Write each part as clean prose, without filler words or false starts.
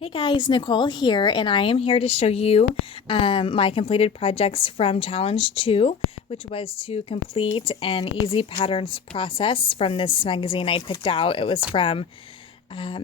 Hey guys, Nicole here, and I am here to show you my completed projects from Challenge 2, which was to complete an easy patterns process from this magazine I picked out. It was from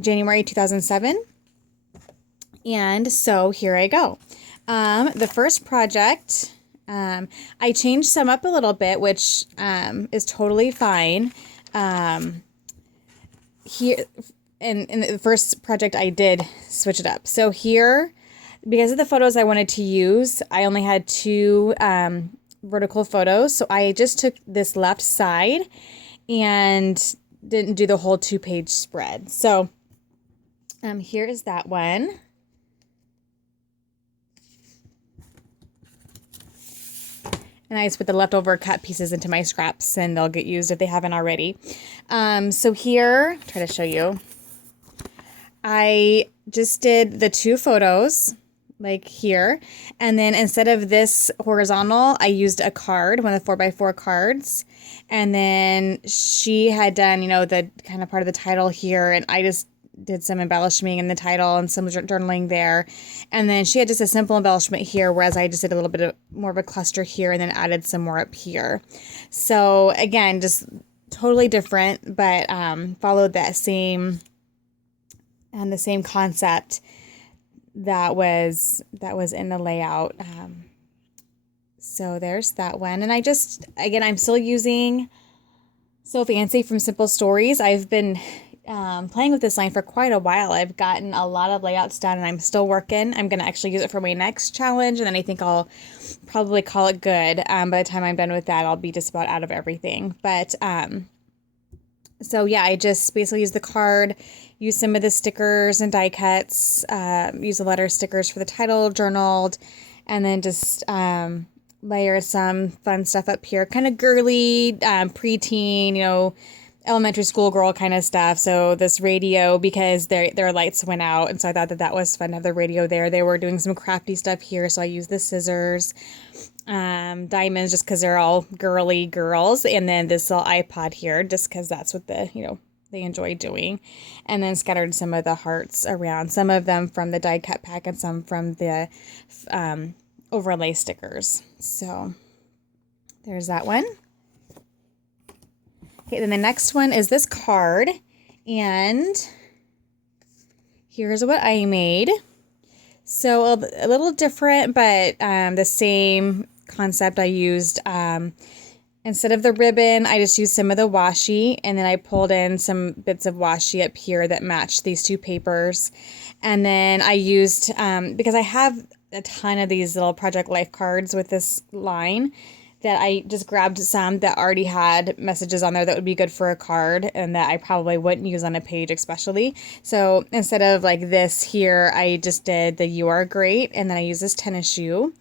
January 2007, and so here I go. The first project, I changed some up a little bit, which is totally fine. Here in the first project I did switch it up. So here, because of the photos I wanted to use, I only had two vertical photos. So I just took this left side and didn't do the whole 2-page spread. So here is that one. And I just put the leftover cut pieces into my scraps and they'll get used if they haven't already. So here, try to show you. I just did the two photos like here. And then instead of this horizontal, I used a card, one of the 4x4 cards. And then she had done, the kind of part of the title here. And I just did some embellishing in the title and some journaling there. And then she had just a simple embellishment here, whereas I just did a little bit more of a cluster here and then added some more up here. So again, just totally different, but followed that same and the same concept that was in the layout. So there's that one. And I'm still using So Fancy from Simple Stories. I've been playing with this line for quite a while. I've gotten a lot of layouts done and I'm still working. I'm going to actually use it for my next challenge, and then I think I'll probably call it good. By the time I'm done with that, I'll be just about out of everything. But so yeah, I just basically use the card, use some of the stickers and die cuts, use the letter stickers for the title, journaled, and then just layer some fun stuff up here. Kind of girly, preteen, elementary school girl kind of stuff. So this radio, because their lights went out, and so I thought that was fun to have the radio there. They were doing some crafty stuff here, so I used the scissors. Diamonds, just because they're all girly girls, and then this little iPod here, just because that's what they enjoy doing, and then scattered some of the hearts around, some of them from the die cut pack and some from the overlay stickers. So there's that one. Okay, then the next one is this card, and here's what I made. So a little different, but the same concept. I used, instead of the ribbon, I just used some of the washi, and then I pulled in some bits of washi up here that matched these two papers. And then I used, because I have a ton of these little Project Life cards with this line, that I just grabbed some that already had messages on there that would be good for a card and that I probably wouldn't use on a page especially. So instead of like this here, I just did the "You Are Great," and then I used this tennis shoe,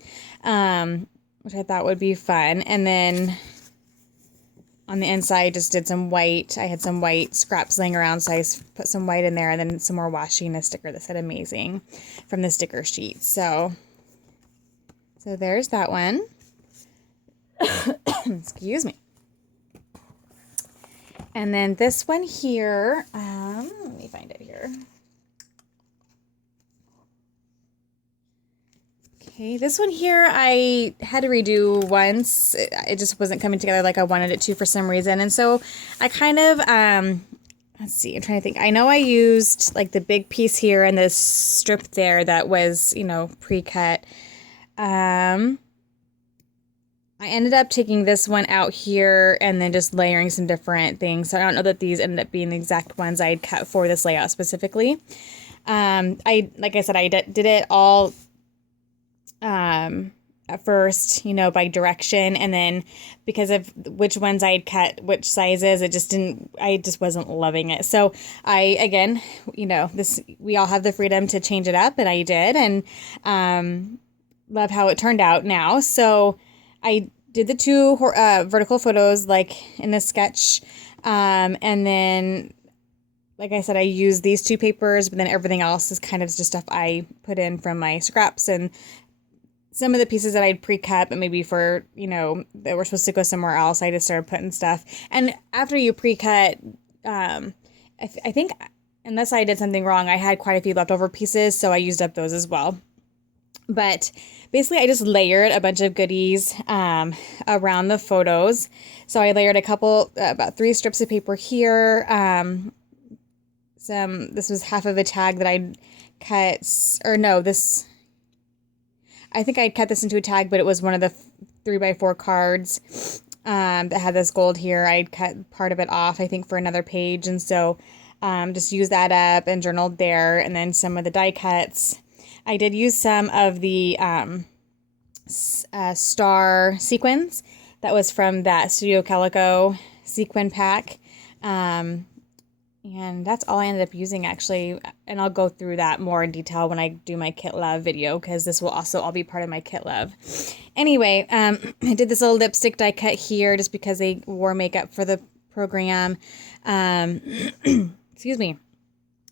which I thought would be fun. And then on the inside, just did some white. I had some white scraps laying around, so I put some white in there, and then some more washi and a sticker that said "Amazing" from the sticker sheet. So there's that one. Excuse me. And then this one here, let me find it here. Okay, this one here I had to redo once. It just wasn't coming together like I wanted it to for some reason. And so I kind of, let's see, I'm trying to think. I know I used like the big piece here and this strip there that was, pre-cut. I ended up taking this one out here and then just layering some different things. So I don't know that these ended up being the exact ones I had cut for this layout specifically. Like I said, I did it all at first, by direction, and then because of which ones I had cut, which sizes, I just wasn't loving it. So again, we all have the freedom to change it up, and I did, and love how it turned out now. So I did the two vertical photos like in the sketch, and then, like I said, I used these two papers, but then everything else is kind of just stuff I put in from my scraps and some of the pieces that I'd pre-cut, but maybe for, that were supposed to go somewhere else, I just started putting stuff. And after you pre-cut, I think unless I did something wrong, I had quite a few leftover pieces, so I used up those as well. But basically, I just layered a bunch of goodies around the photos. So I layered a couple, about 3 strips of paper here. This was half of a tag that I cut, or no, I think I cut this into a tag, but it was one of the 3x4 cards that had this gold here. I cut part of it off, I think, for another page. And so just used that up and journaled there. And then some of the die cuts. I did use some of the star sequins that was from that Studio Calico sequin pack. And that's all I ended up using, actually. And I'll go through that more in detail when I do my Kit Love video, because this will also all be part of my Kit Love. Anyway, I did this little lipstick die cut here just because they wore makeup for the program. Excuse me.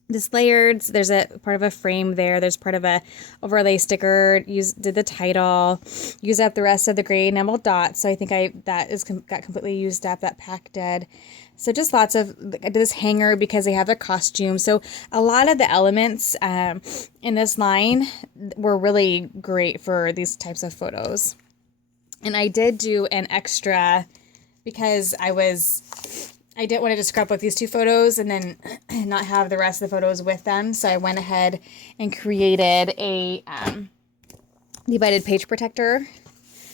This layered, there's a part of a frame there. There's part of a overlay sticker. Did the title. Used up the rest of the gray enamel dots. So I think got completely used up. That pack did. So just lots of, I did this hanger because they have a costume. So a lot of the elements in this line were really great for these types of photos. And I did do an extra because I didn't want to just scrap with these 2 photos and then not have the rest of the photos with them. So I went ahead and created a divided page protector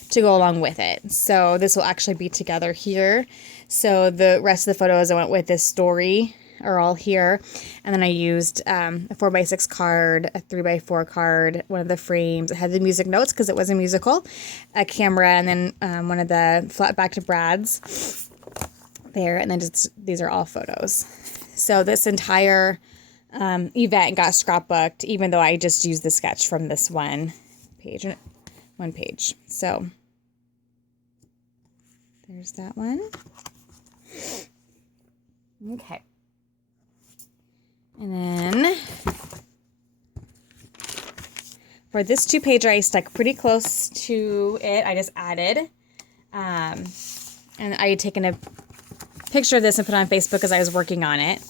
to go along with it. So this will actually be together here. So the rest of the photos I went with this story are all here. And then I used a 4x6 card, a 3x4 card, one of the frames. It had the music notes because it was a musical, a camera, and then one of the flat back to Brad's there. And then just, these are all photos. So this entire event got scrapbooked, even though I just used the sketch from this one page. So there's that one. Okay. And then for this 2-pager, I stuck pretty close to it. I just added, and I had taken a picture of this and put it on Facebook because I was working on it.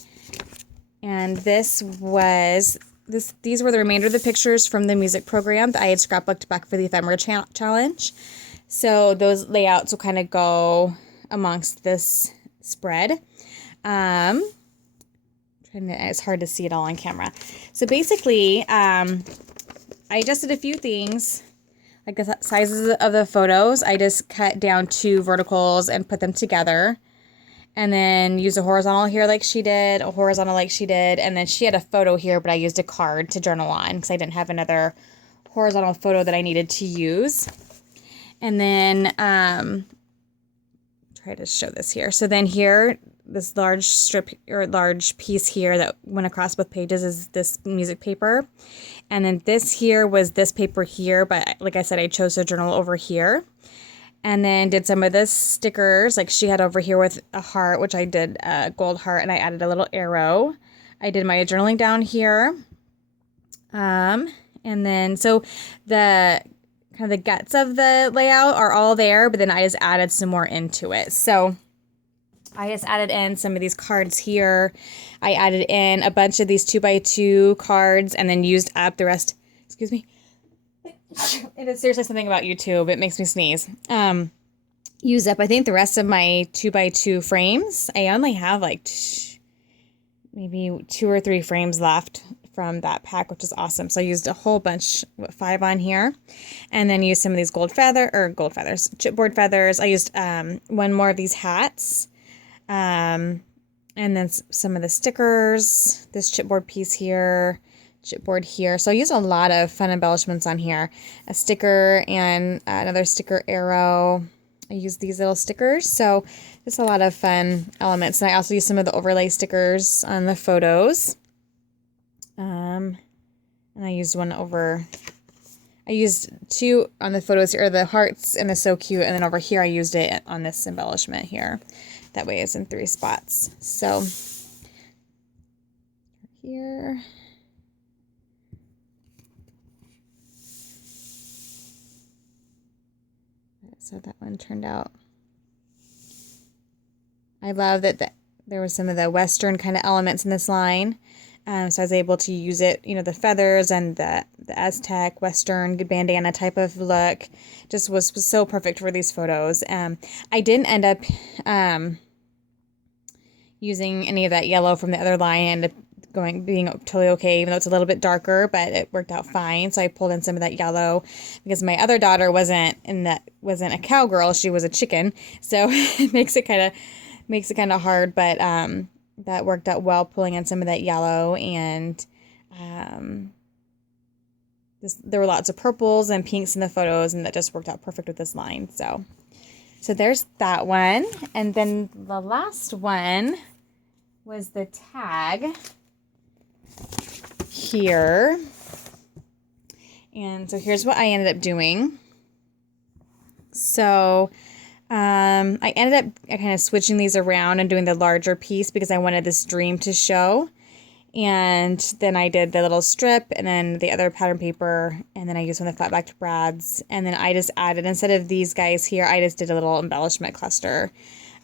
And these were the remainder of the pictures from the music program that I had scrapbooked back for the ephemera challenge. So those layouts will kind of go amongst this spread. It's hard to see it all on camera. So basically, I adjusted a few things, like the sizes of the photos. I just cut down 2 verticals and put them together. And then use a horizontal here like she did, a horizontal like she did. And then she had a photo here, but I used a card to journal on because I didn't have another horizontal photo that I needed to use. And then, try to show this here. So then here, this large strip or large piece here that went across both pages is this music paper. And then this here was this paper here, but like I said, I chose to journal over here. And then did some of the stickers, like she had over here with a heart, which I did a gold heart, and I added a little arrow. I did my journaling down here. And then, so the kind of the guts of the layout are all there, but then I just added some more into it. So I just added in some of these cards here. I added in a bunch of these 2x2 cards and then used up the rest. Excuse me. It is seriously something about YouTube. It makes me sneeze. Use up, I think, the rest of my 2x2 frames. I only have like maybe 2 or 3 frames left from that pack, which is awesome. So I used a whole bunch, 5 on here, and then used some of these chipboard feathers. I used one more of these hats, and then some of the stickers, this chipboard piece here, chipboard here. So I used a lot of fun embellishments on here. A sticker and another sticker arrow. I used these little stickers. So just a lot of fun elements. And I also used some of the overlay stickers on the photos. And I used I used 2 on the photos here, the hearts and the so cute. And then over here, I used it on this embellishment here. That way it's in 3 spots. So here. So that one turned out. I love that there was some of the Western kind of elements in this line. So I was able to use it, the feathers and the Aztec Western bandana type of look just was so perfect for these photos. I didn't end up using any of that yellow from the other line. I ended up being totally okay, even though it's a little bit darker, but it worked out fine. So I pulled in some of that yellow because my other daughter wasn't a cowgirl, she was a chicken. So it makes it kind of hard, but that worked out well, pulling in some of that yellow, and there were lots of purples and pinks in the photos, and that just worked out perfect with this line. So there's that one. And then the last one was the tag here. And so here's what I ended up doing. So I ended up kind of switching these around and doing the larger piece because I wanted this dream to show. And then I did the little strip and then the other pattern paper, and then I used one of the flat backed brads, and then I just added, instead of these guys here, I just did a little embellishment cluster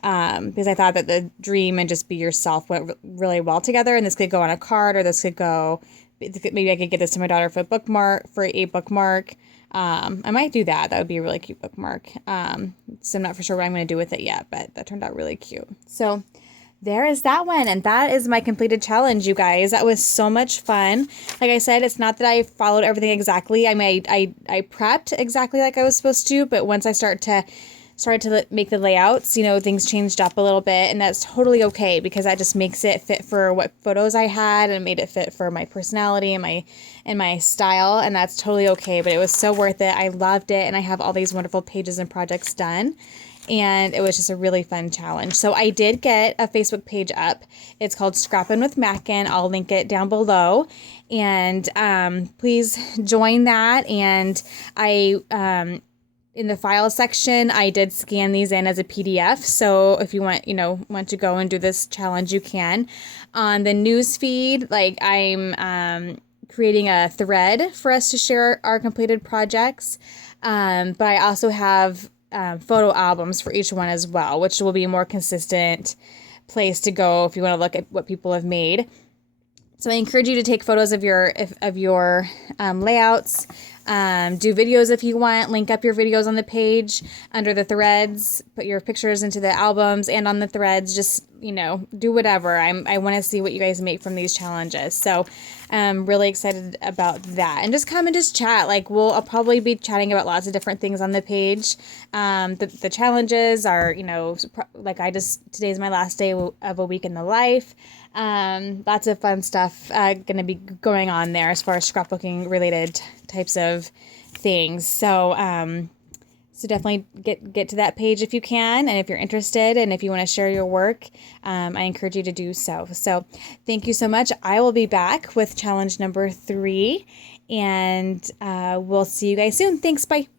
because I thought that the dream and just be yourself went really well together, and this could go on a card, or this could go, maybe I could get this to my daughter for a bookmark. I might do that. That would be a really cute bookmark. So I'm not for sure what I'm going to do with it yet, but that turned out really cute. So there is that one, and that is my completed challenge, you guys. That was so much fun. Like I said, it's not that I followed everything exactly. I prepped exactly like I was supposed to, but once I started to make the layouts, things changed up a little bit, and that's totally okay because that just makes it fit for what photos I had and made it fit for my personality and my style, and that's totally okay. But it was so worth it. I loved it, and I have all these wonderful pages and projects done. And it was just a really fun challenge. So I did get a Facebook page up. It's called Scrappin' with Mackin. I'll link it down below. And please join that. And I in the file section, I did scan these in as a PDF. So if you want to go and do this challenge, you can. On the news feed, I'm creating a thread for us to share our completed projects. But I also have photo albums for each one as well, which will be a more consistent place to go if you want to look at what people have made. So I encourage you to take photos of your layouts. Do videos if you want. Link up your videos on the page under the threads. Put your pictures into the albums and on the threads. Just, do whatever. I want to see what you guys make from these challenges. So I'm really excited about that. And just come and just chat. I'll probably be chatting about lots of different things on the page. The challenges are, today's my last day of a week in the life. Lots of fun stuff going to be going on there as far as scrapbooking related types of things. So definitely get to that page if you can, and if you're interested, and if you want to share your work, I encourage you to do so. So thank you so much. I will be back with challenge number 3, and we'll see you guys soon. Thanks. Bye.